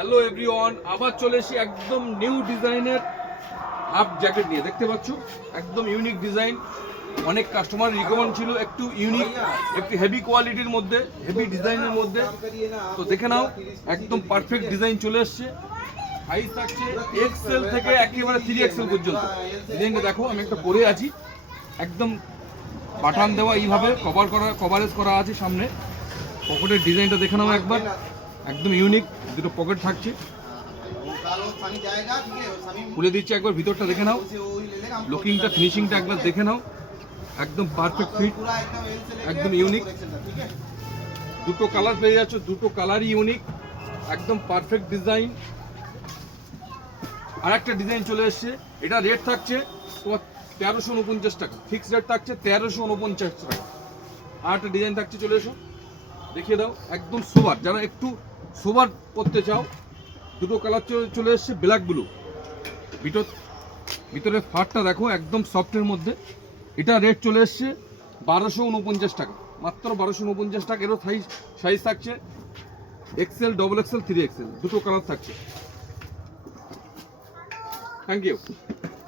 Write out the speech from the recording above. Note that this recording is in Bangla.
হ্যালো এভরিওয়ান, আবার চলে এসেছি একদম নিউ ডিজাইনের হাফ জ্যাকেট নিয়ে। দেখতে পাচ্ছ একদম ইউনিক ডিজাইন। অনেক কাস্টমার রিকমেন্ড ছিল একটু ইউনিক, একটু হেভি কোয়ালিটির মধ্যে, হেভি ডিজাইনের মধ্যে। তো দেখে নাও, একদম পারফেক্ট ডিজাইন চলে এসছে। সাইজ থাকছে এক্সেল থেকে একেবারে 3XL পর্যন্ত। ডিজাইনটা দেখো, আমি একটা পরে আছি, একদম বাটন দেওয়া, এইভাবে কভারেজ করা আছে। সামনে পকেটের ডিজাইনটা দেখে নাও একবার, একদম ইউনিক। দুটো পকেট থাকছে, খুলে দিচ্ছি একবার, ভিতরটা দেখে নাও, লুকিংটা ফিনিশিংটা একবার দেখে নাও, একদম পারফেক্ট ফিট, একদম ইউনিক। দুটো কালার পেয়ে যাচ্ছ, দুটো কালারই ইউনিক, একদম পারফেক্ট ডিজাইন। আর একটা ডিজাইন চলে এসছে, এটা রেট থাকছে তোমার 1349 টাকা, ফিক্সড রেট থাকছে 1349 টাকা। আর একটা ডিজাইন থাকছে, চলে এসো দেখিয়ে দাও, একদম সোবার, যারা একটু সোবার করতে চাও। দুটো কালার চলে এসছে, ব্ল্যাক ব্লু। ভিতরের ফারটা দেখো, একদম সফটের মধ্যে। এটা রেট চলে এসছে 1249 টাকা, মাত্র 1249 টাকা। এরও সাইজ থাকছে XL, XXL, 3XL, দুটো কালার থাকছে। Thank you.